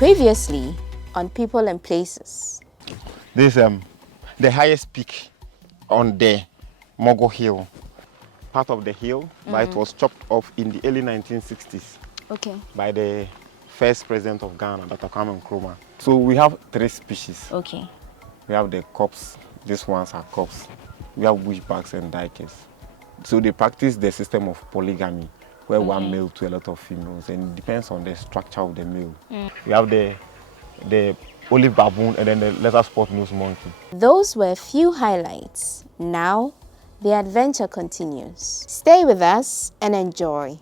Previously on People and Places. This the highest peak on the Mogo Hill. Part of the hill, but it was chopped off in the early 1960s. Okay. By the first president of Ghana, Dr. Kwame Nkrumah. So we have 3 species. Okay. We have the cops. These ones are cops. We have bushbacks and dikers. So they practice the system of polygamy, where one male to a lot of females, and it depends on the structure of the male. We have the olive baboon and then the leather spot nose monkey. Those were a few highlights. Now, the adventure continues. Stay with us and enjoy.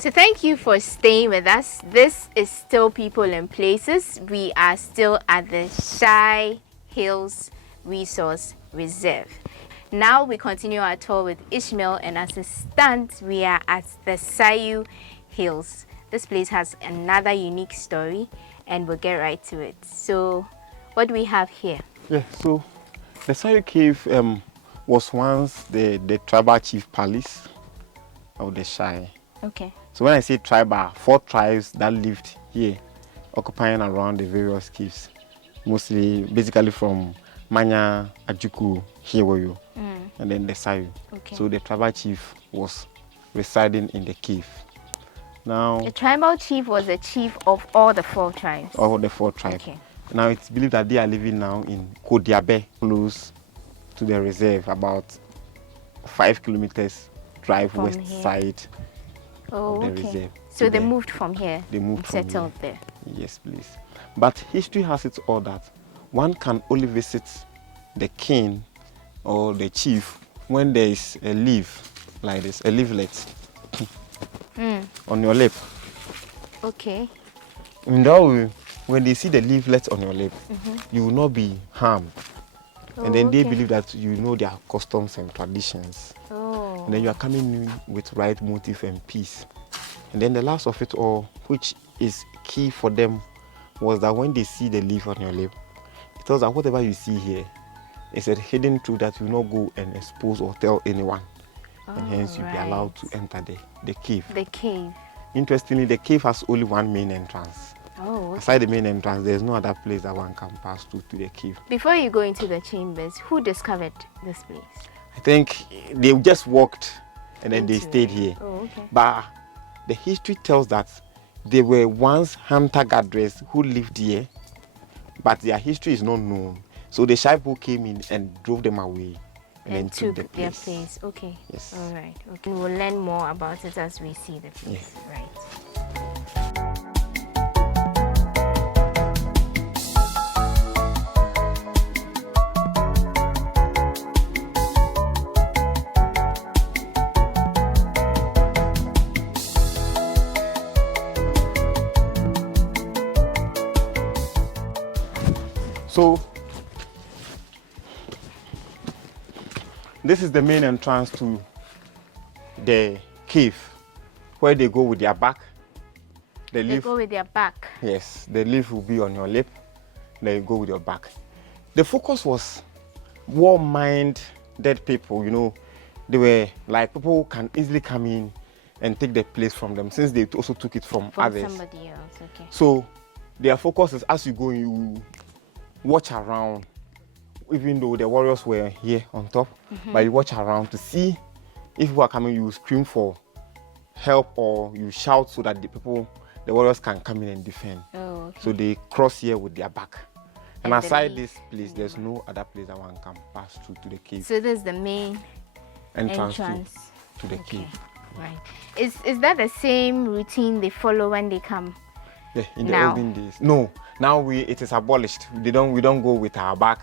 So thank you for staying with us. This is still People and Places. We are still at the Shai Hills Resource Reserve. Now we continue our tour with Ishmael, and as a stunt, we are at the Sayu Hills. This place has another unique story, and we'll get right to it. So, what do we have here? Yeah, so the Sayu Cave was once the tribal chief palace of the Shai. Okay. So when I say tribal, 4 tribes that lived here, occupying around the various caves, mostly, basically from Manya, Ajuku, Hiwoyo, and then the Sayu. Okay. So the tribal chief was residing in the cave. Now, The tribal chief was the chief of all the 4 tribes. all the 4 tribes. Okay. Now it's believed that they are living now in Kodiabe, close to the reserve, about 5 kilometers drive From west here. side Oh, of the okay. reserve. So to they the- moved from here. They moved and from settled there. Yes, please. But history has it all that one can only visit the king or the chief when there is a leaf like this, a leaflet on your lip. Okay. In that way, when they see the leaflet on your lip, you will not be harmed. And then they okay. believe that you know their customs and traditions. Oh. And then you are coming in with right motive and peace. And then the last of it all, which is key for them, was that when they see the leaf on your lip, it tells that whatever you see here is a hidden truth that you will not go and expose or tell anyone. And hence you'll be allowed to enter the cave. The cave. Interestingly, the cave has only one main entrance. Oh, okay. Aside the main entrance, there's no other place that one can pass through to the cave. Before you go into the chambers, who discovered this place? I think they just walked and then they Into stayed it. here. Oh, okay. But the history tells that they were once hunter-gatherers who lived here, but their history is not known. So the Shai people came in and drove them away and then took the their place. place. Okay. Yes. All right. Okay. We'll learn more about it as we see the place. Right. So this is the main entrance to the cave, where they go with their back. The They leaf, go with their back. yes, the leaf will be on your lip. Then you go with your back. The focus was war-minded people. You know, they were like people who can easily come in and take the place from them, since they also took it from others. Somebody else. Okay. So their focus is, as you go, you watch around, even though the warriors were here on top, but you watch around to see if people are coming. You scream for help or you shout so that the warriors can come in and defend. Oh, okay. So they cross here with their back. And And the aside leaf. this place, there's no other place that one can pass through to the cave. So this is the main entrance entrance. to the Okay. cave. Right. Is that the same routine they follow when they come? Yeah, in the Now. olden days. No, now it is abolished. We don't go with our back.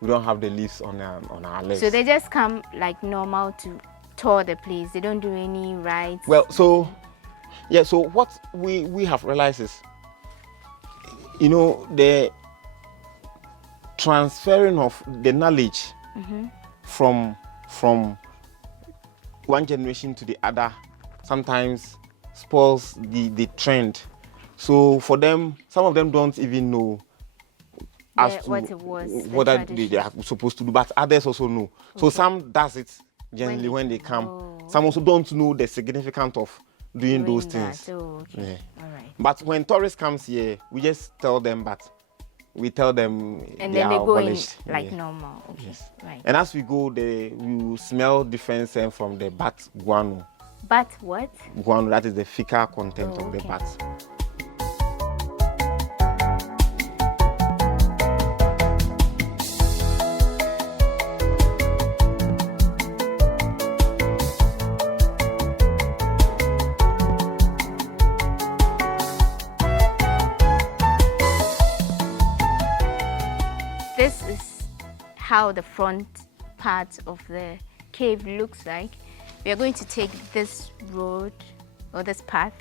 We don't have the leaves on our legs. So they just come like normal to tour the place. They don't do any rites. Well, so yeah, so what we have realized is, you know, the transferring of the knowledge from one generation to the other sometimes spoils the trend. So for them, some of them don't even know as to what it was, the what they tradition. are supposed to do, but others also know. So some does it generally when they come. Oh, Some also don't know the significance of doing those that. things. Oh, okay. Yeah. All right. But when tourists comes here, we just tell them, but we tell them And they then they are go in abolished. like Yeah. normal. Okay. Yes. Right. And as we go, we will smell different scent from the bat guano. But what? Guano, that is the fecal content Oh, of the okay. bat. This is how the front part of the cave looks like. We are going to take this road or this path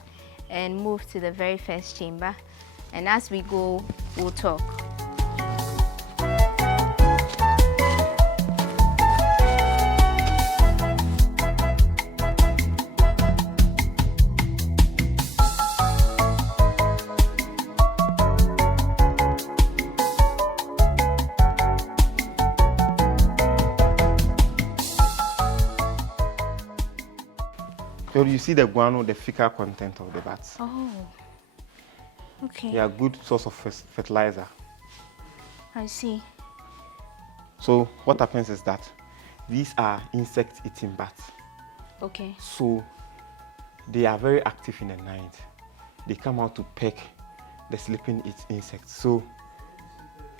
and move to the very first chamber. And as we go, we'll talk. So you see the guano, the fecal content of the bats. Oh, okay. They are good source of fertilizer. I see. So what happens is that these are insect-eating bats. Okay. So they are very active in the night. They come out to peck the sleeping insects. So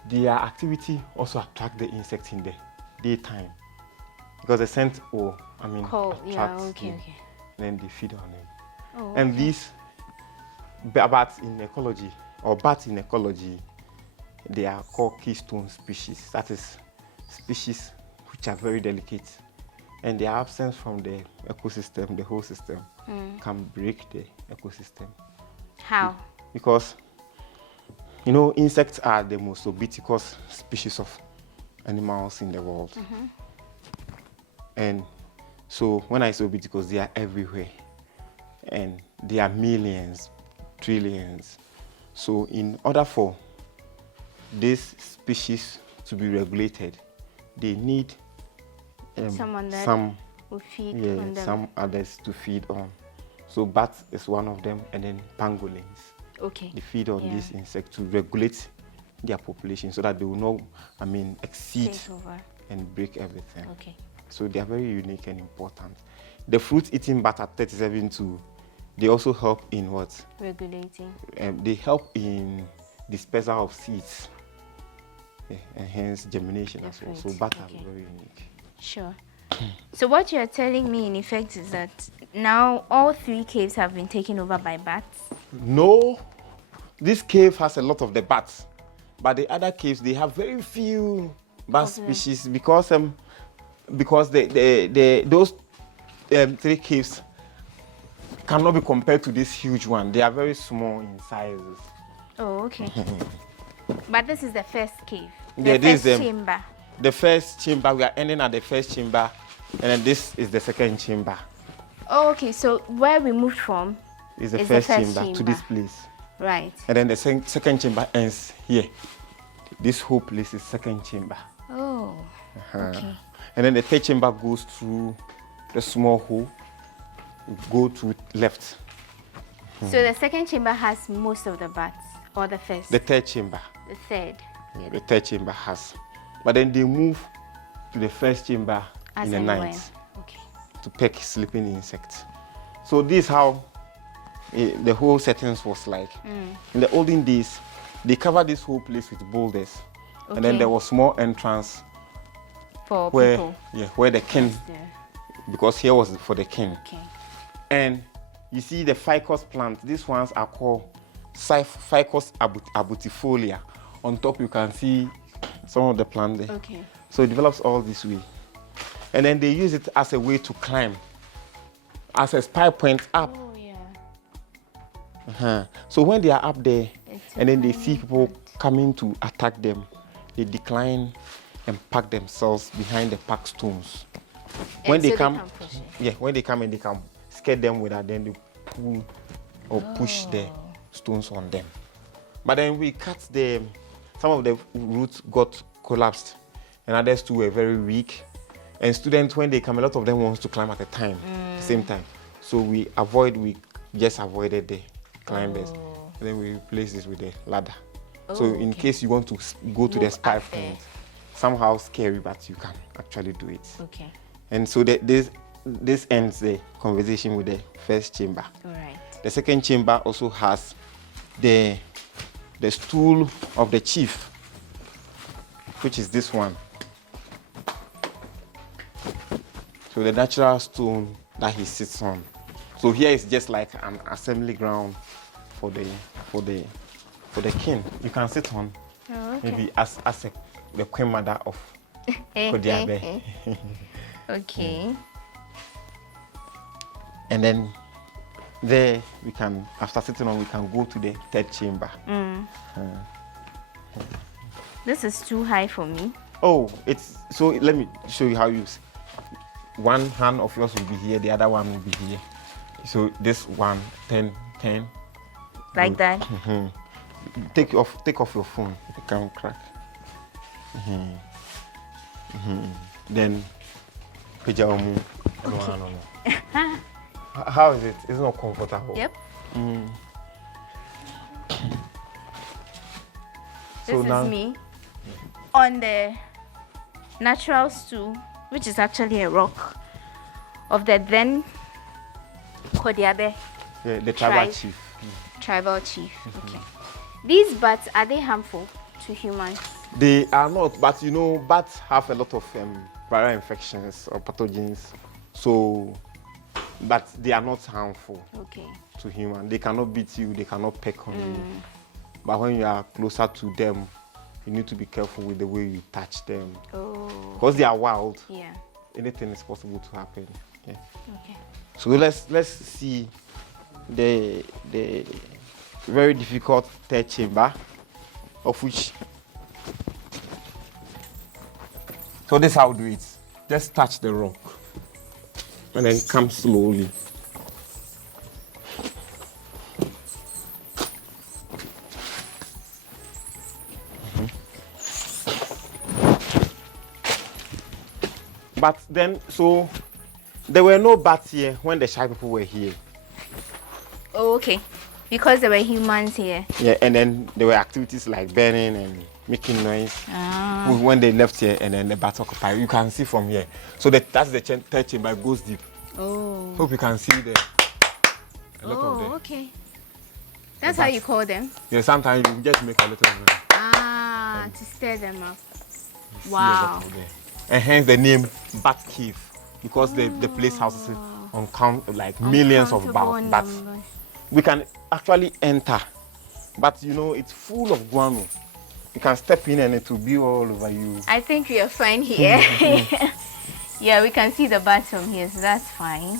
their activity also attracts the insects in the daytime because the scent will, Cold. Yeah. attracts Okay. them. Okay. Then they feed on them. Oh, And okay. these bats in ecology, or bats in ecology, they are called keystone species. That is species which are very delicate. And their absence from the ecosystem, the whole system, can break the ecosystem. How? Because, insects are the most ubiquitous species of animals in the world. And so when I say ubiquitous, they are everywhere. And they are millions, trillions. So in order for this species to be regulated, they need Someone that some will feed on them. some others to feed on. So bats is one of them, and then pangolins. Okay. They feed on these insects to regulate their population so that they will not, exceed Take over. and break everything. Okay. So they are very unique and important. The fruit-eating bat at 37.2, they also help in what? Regulating. They help in dispersal of seeds, and hence germination as well. So bats are very unique. Sure. So what you are telling me in effect is that now all 3 caves have been taken over by bats? No, this cave has a lot of the bats, but the other caves, they have very few bat species because those 3 caves cannot be compared to this huge one. They are very small in sizes. Oh, okay. But this is the first cave. Yeah, The this first is chamber. the first chamber. We are ending at the first chamber, and then this is the second chamber. Oh, okay. So where we moved from Is the is first the first chamber to this place, right. and then the second chamber ends here. This whole place is second chamber. Oh, okay. And then the third chamber goes through the small hole, go to left. So the second chamber has most of the bats, or the first? The third chamber, The third. yeah, the third chamber has. But then they move to the first chamber As in the and night when. Okay. to peck sleeping insects. So this is how the whole settings was like. In the olden days, they covered this whole place with boulders. And then Okay. there was small entrance For where, people. where the king, There. because here was for the king. Okay. And you see the ficus plant, these ones are called Ficus abutifolia. On top you can see some of the plant there. Okay. So it develops all this way. And then they use it as a way to climb, as a spy point up. Oh, yeah. So when they are up there, It's and then they a see people coming to attack them, they decline and pack themselves behind the pack stones. When And they so come, can push it. yeah, when they come and they can scare them with that, then they pull or push the stones on them. But then we cut them. Some of the roots got collapsed, and others too were very weak. And students, when they come, a lot of them want to climb at the same time. So we just avoided the climbers. And then we replace this with the ladder. So in case you want to go to the spy point, somehow scary, but you can actually do it. Okay. And so this ends the conversation with the first chamber. All right. The second chamber also has the stool of the chief, which is this one. So the natural stone that he sits on. So here is just like an assembly ground for the king. You can sit on maybe as the queen mother of Ga-Adangme. Okay. And then there we can, after sitting on, we can go to the third chamber. This is too high for me. Oh, so let me show you how you. One hand of yours will be here, the other one will be here. So this one, 10. Like that? Take off your phone, it can crack. Then, pijamu. Okay. How is it? It's not comfortable. Yep. So this is me on the natural stool, which is actually a rock of the then Ga-Adangme. Yeah, the tribal chief. Tribal chief. Okay. These bats, are they harmful to humans? They are not, but you know, bats have a lot of viral infections or pathogens. So, but they are not harmful to humans. They cannot beat you, they cannot peck on you. But when you are closer to them, you need to be careful with the way you touch them. Because they are wild. Yeah. Anything is possible to happen. Yeah. Okay. So let's see the very difficult third chamber, of which. So this is how we do it. Just touch the rock, and then come slowly. But then, so there were no bats here when the Shai people were here. Oh, okay. Because there were humans here. Yeah, and then there were activities like burning and making noise when they left here, and then the bats occupied. You can see from here. So that's the third chamber. It goes deep. Oh. Hope you can see a lot of them. Okay. That's how you call them? Yeah, sometimes you just make a little noise. To stir them up. Wow. And hence the name Bat Cave, because the place houses like millions of bats. We can actually enter, but you know it's full of guano. You can step in and it will be all over you. I think we are fine here. Yeah, we can see the bats from here, so that's fine.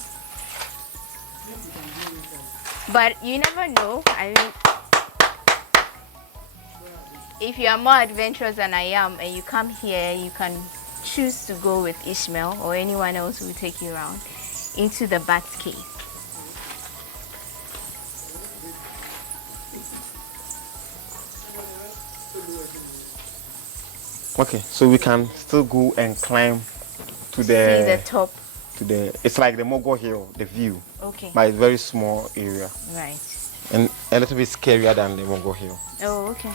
But you never know. I mean, if you are more adventurous than I am and you come here, you can choose to go with Ishmael or anyone else who will take you around into the bat cave. Okay, so we can still go and climb to the top. It's like the Mogul Hill, the view. Okay. But it's a very small area. Right. And a little bit scarier than the Mogul Hill. Oh, okay.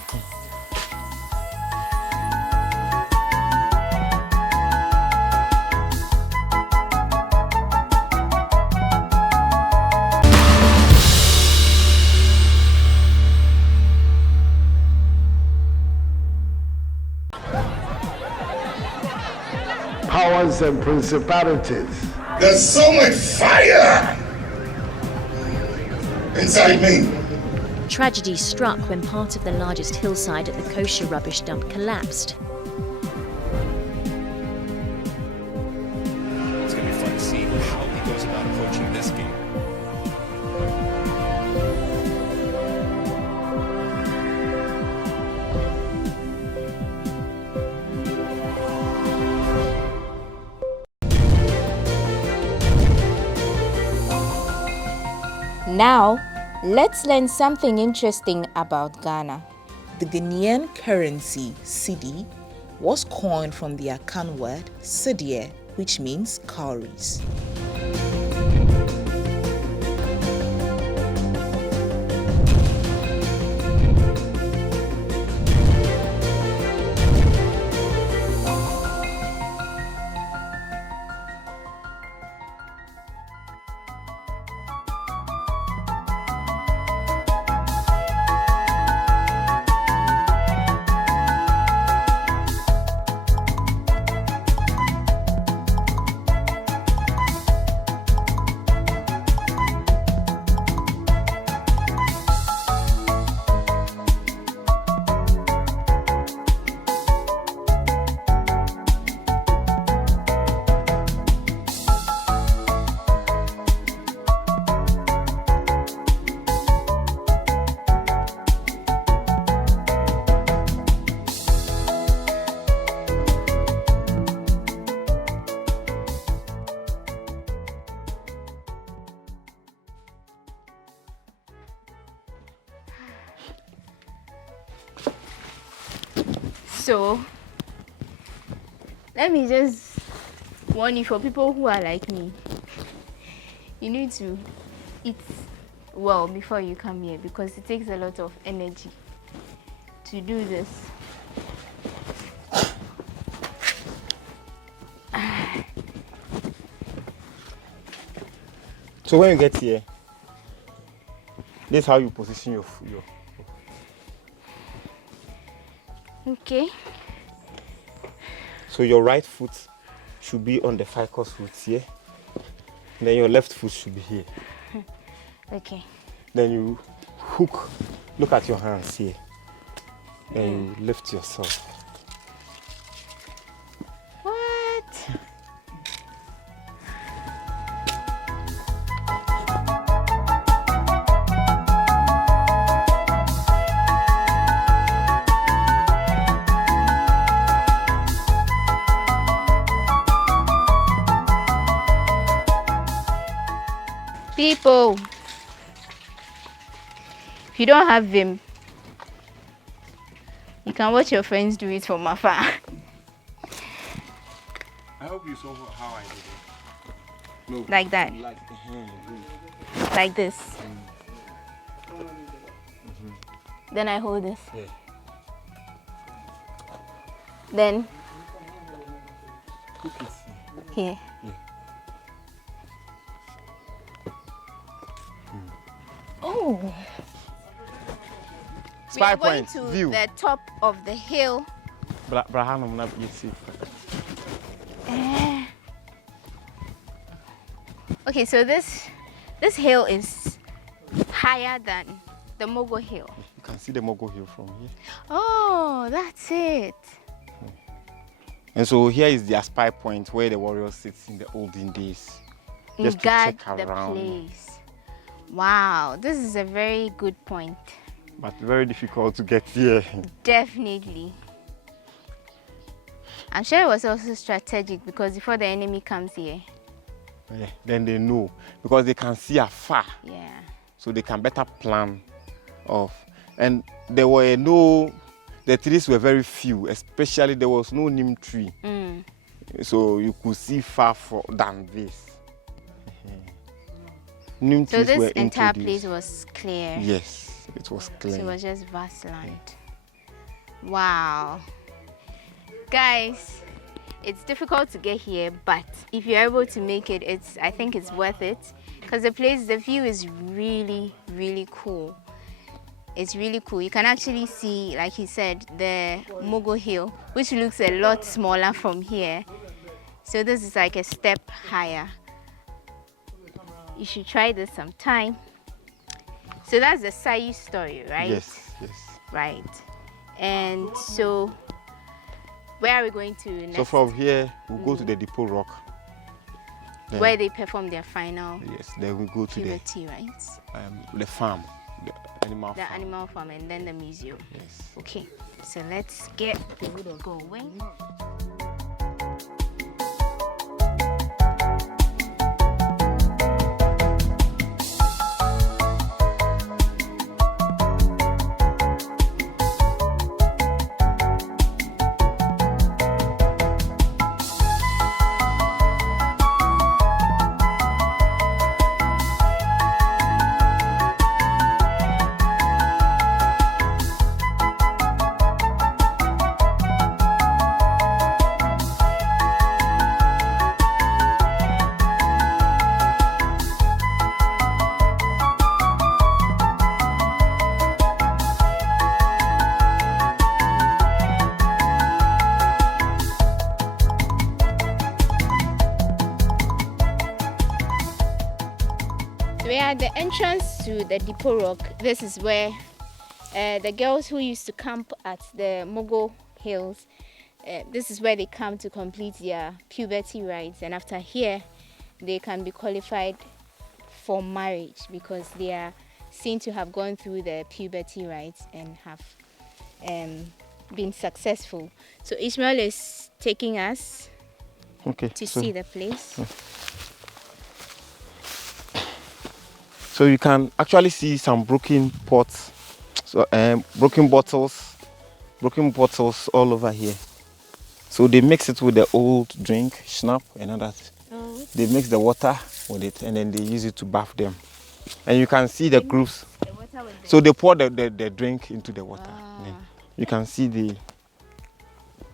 Powers and principalities. There's so much fire inside me. Tragedy struck when part of the largest hillside at the kosher rubbish dump collapsed. It's going to be fun to see how he goes about approaching this game. Now, let's learn something interesting about Ghana. The Ghanaian currency, cedi, was coined from the Akan word "cedie," which means cowries. So let me just warn you, for people who are like me, you need to eat well before you come here because it takes a lot of energy to do this. So when you get here, this is how you position your Okay. So your right foot should be on the ficus roots here. Then your left foot should be here. Okay. Then you hook, look at your hands here. Then you lift yourself. What? People, if you don't have Vim, you can watch your friends do it from afar. I hope you saw how I did it. No, Like that. Like this. Then I hold this. Yeah. Then Hook it here. Yeah. Oh. We Spy are going point, to view. the top of the hill. Okay, so this hill is higher than the Mogo Hill. You can see the Mogo Hill from here. Oh, that's it. And so here is their spy point where the warriors sit in the olden days. Just to Guard check the around. place. Wow, this is a very good point. But very difficult to get here. Definitely. I'm sure it was also strategic because before the enemy comes here. Yeah, then they know because they can see afar. Yeah. So they can better plan off. And there were the trees were very few, especially there was no neem tree. So you could see far than this. Neem So trees this were entire introduced. place was clear. Yes, it was clear. So it was just vast land. Wow. Guys, it's difficult to get here, but if you're able to make it, I think it's worth it because the view is really, really cool. It's really cool. You can actually see, like he said, the Mogo Hill, which looks a lot smaller from here. So this is like a step higher. You should try this sometime. So that's the Sayu story, right? Yes, yes. Right. And so, where are we going to next? So from here, we'll go to the Depot Rock. Then, where they perform their final yes, then we go to puberty, right? the farm, the animal The farm. animal farm and then the museum. Yes. Okay, so let's get the video going. We are at the entrance to the Depot Rock. This is where the girls who used to camp at the Mogo Hills, this is where they come to complete their puberty rites. And after here, they can be qualified for marriage because they are seen to have gone through the puberty rites and have been successful. So Ishmael is taking us to see the place. So you can actually see some broken pots, so broken bottles all over here. So they mix it with the old drink, schnapp and others. They mix the water with it and then they use it to bath them. And you can see the grooves. So they pour the drink into the water. And you can see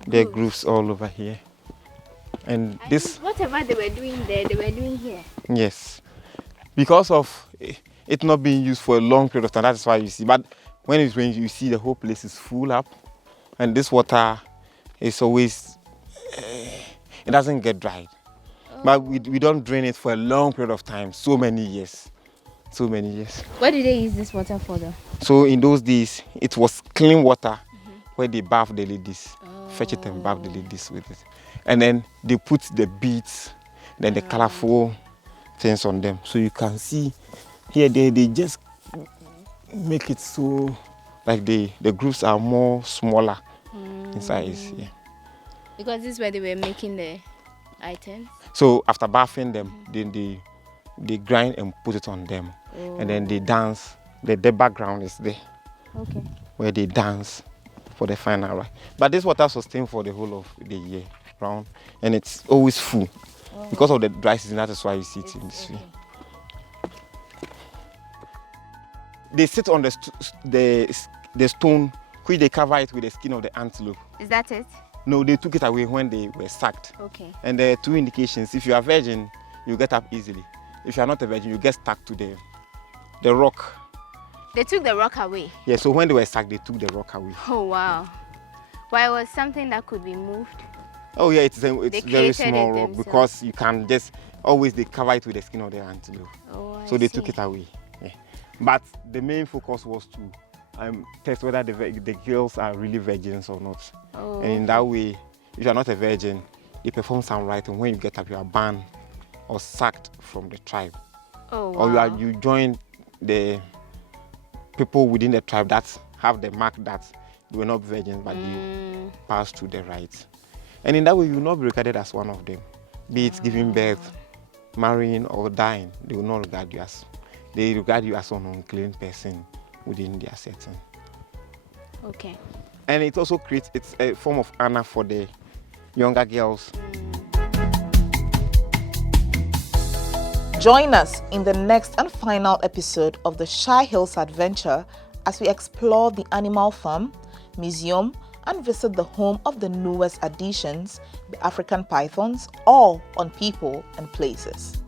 the grooves all over here. And this, whatever they were doing there, they were doing here. Yes. Because of it not being used for a long period of time, that's why you see. But when it's raining, you see the whole place is full up. And this water is always, it doesn't get dried. But we don't drain it for a long period of time, so many years. What did they use this water for though? So in those days, it was clean water where they bath the ladies, fetch it and bath the ladies with it. And then they put the beads, then the colorful things on them. So you can see here they just make it so like the grooves are more smaller in size. Yeah. Because this is where they were making the items. So after bathing them, then they grind and put it on them. And then they dance. The background is there. Okay. Where they dance for the final rite. But this water sustains for the whole of the year round. And it's always full. Because of the dry season, that is why you see it in this way. They sit on the stone, which they cover it with the skin of the antelope. Is that it? No, they took it away when they were sacked. Okay. And there are two indications. If you are a virgin, you get up easily. If you are not a virgin, you get stuck to the rock. They took the rock away? Yeah, so when they were sacked, they took the rock away. Oh, wow. Why it was something that could be moved? Oh, yeah, it's very small rock because you can just always they cover it with the skin of the antelope. Oh, so they took it away. Yeah. But the main focus was to test whether the girls are really virgins or not. Oh, and in that way, if you are not a virgin, they perform some rite, and when you get up, you are banned or sacked from the tribe. Oh, wow. Or you join the people within the tribe that have the mark that they were not virgins, but you pass through the rites. And in that way, you will not be regarded as one of them. Be it giving birth, marrying, or dying, they will not regard you as, they regard you as an unclean person within their setting. Okay. And it also creates, it's a form of honor for the younger girls. Join us in the next and final episode of the Shai Hills Adventure as we explore the animal farm, museum, and visit the home of the newest additions, the African pythons, all on People and Places.